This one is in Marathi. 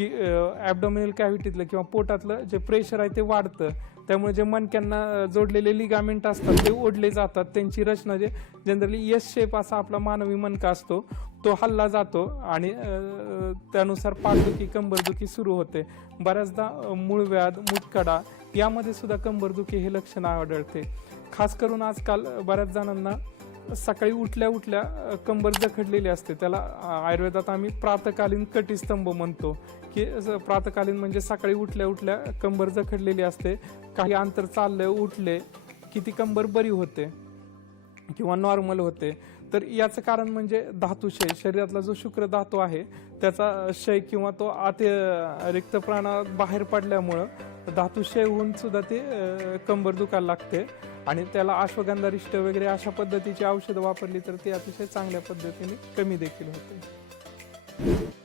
की ॲबडोमिनल कॅव्हिटीतलं किंवा पोटातलं जे प्रेशर आहे ते वाढतं. त्यामुळे जे मणक्यांना जोडलेले लिगामेंट असतात ते ओढले जातात. त्यांची रचना जे जनरली यस शेप असा आपला मानवी मणका असतो तो हल्ला जातो आणि त्यानुसार पाठदुखी कंबरदुखी सुरू होते. बऱ्याचदा मूळव्याध मुतकडा यामध्ये सुद्धा कंबरदुखी हे लक्षण आढळते. खास करून आजकाल बऱ्याच जणांना सकाळी उठल्या उठल्या कंबर जखडलेली असते. त्याला आयुर्वेदात आम्ही प्रातकालीन कटिस्तंभ म्हणतो. की प्रातकालीन म्हणजे सकाळी उठल्या उठल्या कंबर जखडलेली असते. काही अंतर चाललं उठले की ती कंबर बरी होते किंवा नॉर्मल होते. तर याचं कारण म्हणजे धातुक्षय शरीरातला जो शुक्र धातू आहे त्याचा क्षय किंवा तो आत रिक्त प्राणात बाहेर पडल्यामुळं धातूशय होऊन सुद्धा ते कंबर दुखायला लागते. आणि त्याला अश्वगंधारिष्ट वगैरे अशा पद्धतीची औषधं वापरली तर ते अतिशय चांगल्या पद्धतीने कमी देखील होते.